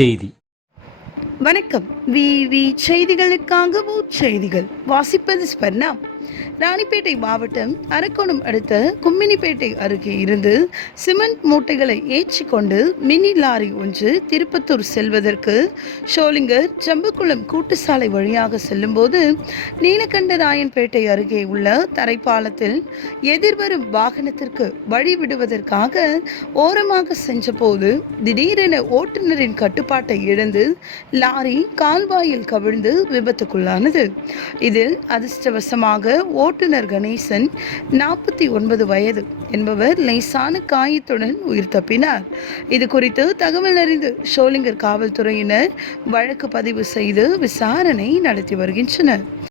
செய்தி. வணக்கம். We we செய்திகளுக்காக செய்திகள். வாசிப்பது ஸ்பர்ணா ராணிப்பேட்டை மாவட்டம் அரக்கோணம் அடுத்த கும்மினிப்பேட்டை அருகே இருந்து சிமெண்ட் மூட்டைகளை ஏற்றிக்கொண்டு மினி லாரி ஒன்று திருப்பத்தூர் செல்வதற்கு ஷோலிங்கர் ஜம்புக்குளம் கூட்டுசாலை வழியாக செல்லும்போது நீலகண்டராயன்பேட்டை அருகே உள்ள தரைப்பாலத்தில் எதிர்வரும் வாகனத்திற்கு வழி விடுவதற்காக ஓரமாக சென்றபோது திடீரென ஓட்டுநரின் கட்டுப்பாட்டை இழந்து லாரி கால்வாயில் கவிழ்ந்து விபத்துக்குள்ளானது. இதில் அதிர்ஷ்டவசமாக ஓட்டுநர் கணேசன் நாற்பத்தி ஒன்பது வயது என்பவர் லேசான காயத்துடன் உயிர் தப்பினார். இது குறித்து தகவல் அறிந்து ஷோலிங்கர் காவல்துறையினர் வழக்கு பதிவு செய்து விசாரணை நடத்தி வருகின்றனர்.